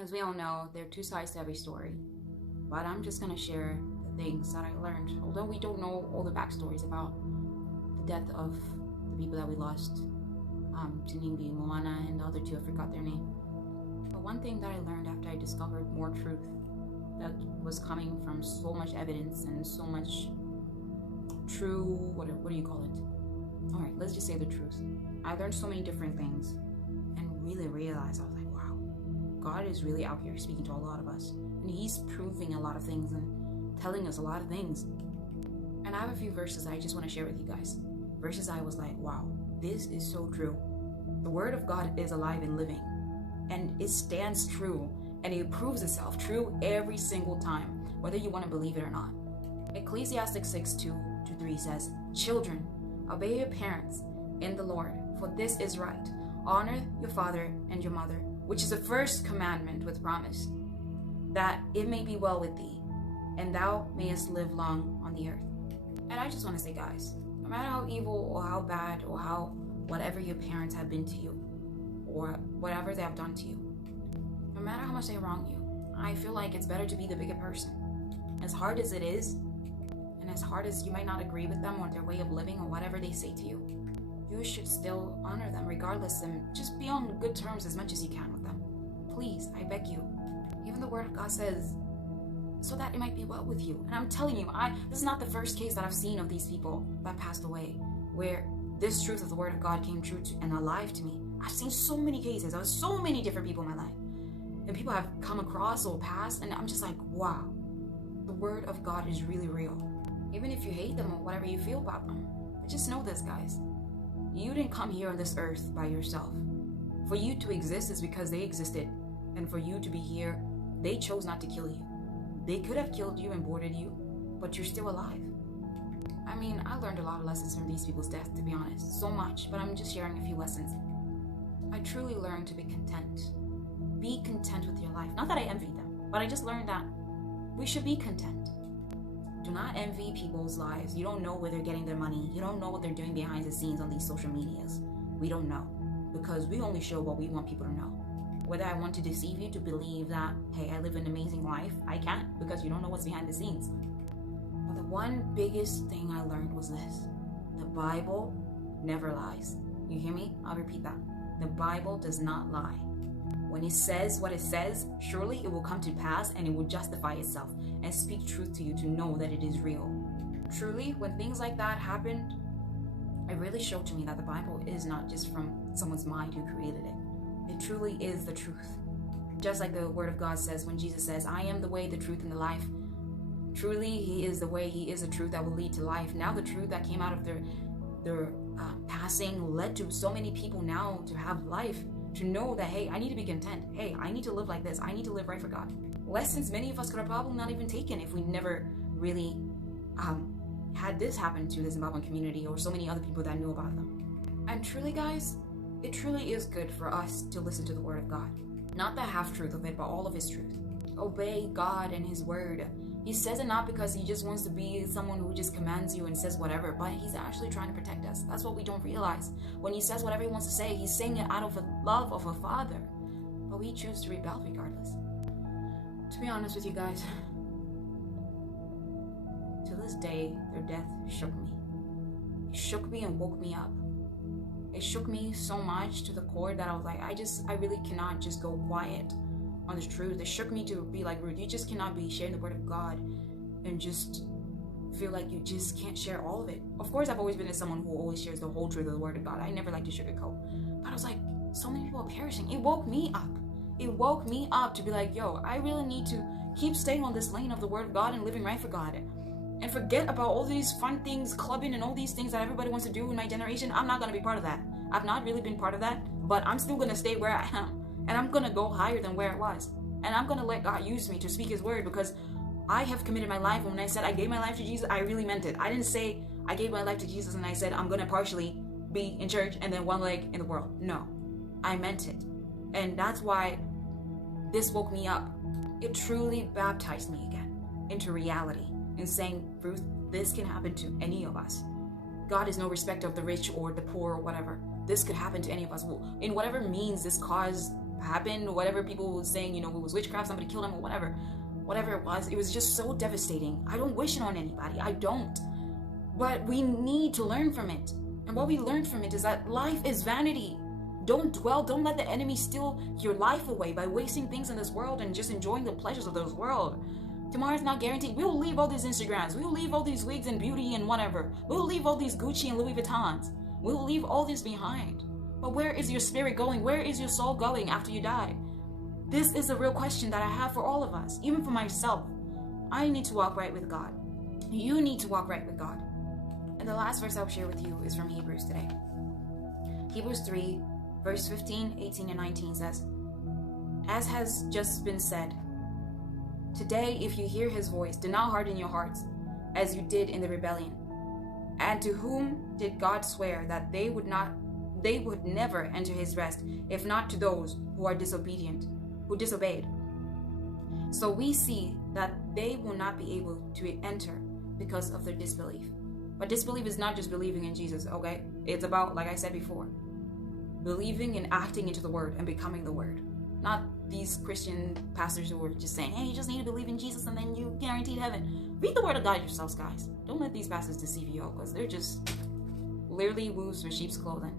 As we all know, there are two sides to every story, but I'm just going to share the things that I learned. Although we don't know all the backstories about the death of the people that we lost, Ginimbi, Moana, and the other two, I forgot their name. But one thing that I learned after I discovered more truth that was coming from so much evidence and so much true, what do you call it? All right, let's just say the truth. I learned so many different things and really realized, I was like, wow, God is really out here speaking to a lot of us. And he's proving a lot of things and telling us a lot of things. And I have a few verses that I just want to share with you guys. Verses I was like, wow, this is so true. The word of God is alive and living. And it stands true. And it proves itself true every single time, whether you want to believe it or not. Ecclesiastes 6:2-3 says, "Children, obey your parents in the Lord, for this is right. Honor your father and your mother, which is the first commandment with promise, that it may be well with thee, and thou mayest live long on the earth." And I just want to say, guys, no matter how evil or how bad or how whatever your parents have been to you, or whatever they have done to you, no matter how much they wrong you, I feel like it's better to be the bigger person. As hard as it is, and as hard as you might not agree with them or their way of living or whatever they say to you, you should still honor them regardless, and just be on good terms as much as you can with them. Please, I beg you. Even the word of God says, so that it might be well with you. And I'm telling you, this is not the first case that I've seen of these people that passed away, where this truth of the word of God came true and alive to me. I've seen so many cases. There was so many different people in my life. And people have come across or passed, and I'm just like, wow, the word of God is really real. Even if you hate them or whatever you feel about them. But just know this, guys. You didn't come here on this earth by yourself. For you to exist is because they existed. And for you to be here, they chose not to kill you. They could have killed you and boarded you, but you're still alive. I mean, I learned a lot of lessons from these people's death, to be honest. So much, but I'm just sharing a few lessons. I truly learned to be content. Be content with your life. Not that I envy them, but I just learned that we should be content. Do not envy people's lives. You don't know where they're getting their money. You don't know what they're doing behind the scenes on these social medias. We don't know, because we only show what we want people to know. Whether I want to deceive you to believe that, hey, I live an amazing life, I can't, because you don't know what's behind the scenes. But the one biggest thing I learned was this. The Bible never lies. You hear me? I'll repeat that. The Bible does not lie. When it says what it says, surely it will come to pass, and it will justify itself and speak truth to you to know that it is real. Truly, when things like that happened, it really showed to me that the Bible is not just from someone's mind who created it. It truly is the truth. Just like the word of God says when Jesus says, "I am the way, the truth, and the life." Truly, he is the way, he is the truth that will lead to life. Now the truth that came out of their passing led to so many people now to have life, to know that, hey, I need to be content. Hey, I need to live like this. I need to live right for God. Lessons many of us could have probably not even taken if we never really had this happen to the Zimbabwean community or so many other people that knew about them. And truly, guys, it truly is good for us to listen to the word of God. Not the half-truth of it, but all of his truth. Obey God and his word. He says it not because he just wants to be someone who just commands you and says whatever, but he's actually trying to protect us. That's what we don't realize. When he says whatever he wants to say, he's saying it out of the love of a father. But we choose to rebel regardless. To be honest with you guys, to this day, their death shook me. It shook me and woke me up. It shook me so much to the core that I was like, I really cannot just go quiet on this truth. It shook me to be like, Ruth, you just cannot be sharing the word of God and just feel like you just can't share all of it. Of course, I've always been someone who always shares the whole truth of the word of God. I never like to sugarcoat. But I was like, so many people are perishing. It woke me up. It woke me up to be like, yo, I really need to keep staying on this lane of the word of God and living right for God. And forget about all these fun things, clubbing and all these things that everybody wants to do in my generation. I'm not going to be part of that. I've not really been part of that, but I'm still going to stay where I am. And I'm going to go higher than where it was. And I'm going to let God use me to speak his word, because I have committed my life. And when I said I gave my life to Jesus, I really meant it. I didn't say I gave my life to Jesus and I said I'm going to partially be in church and then one leg in the world. No, I meant it. And that's why this woke me up. It truly baptized me again into reality and saying, Ruth, this can happen to any of us. God is no respecter of the rich or the poor or whatever. This could happen to any of us. In whatever means this caused happened, whatever people were saying, you know, it was witchcraft, somebody killed him or whatever it was just so devastating. I don't wish it on anybody. I don't. But we need to learn from it. And what we learned from it is that life is vanity. Don't let the enemy steal your life away by wasting things in this world and just enjoying the pleasures of this world. Tomorrow's not guaranteed. We'll leave all these Instagrams. We'll leave all these wigs and beauty and whatever. We'll leave all these Gucci and Louis Vuittons. We'll leave all this behind. But where is your spirit going? Where is your soul going after you die? This is a real question that I have for all of us, even for myself. I need to walk right with God. You need to walk right with God. And the last verse I'll share with you is from Hebrews today. Hebrews 3, verse 15, 18, and 19 says, as has just been said, today if you hear his voice, do not harden your hearts, as you did in the rebellion. And to whom did God swear that they would never enter his rest, if not to those who are disobedient, who disobeyed? So we see that they will not be able to enter because of their disbelief. But disbelief is not just believing in Jesus, okay? It's about, like I said before, believing and acting into the word and becoming the word. Not these Christian pastors who are just saying, hey, you just need to believe in Jesus and then you guaranteed heaven. Read the word of God yourselves, guys. Don't let these pastors deceive you all, because they're just literally wolves in sheep's clothing.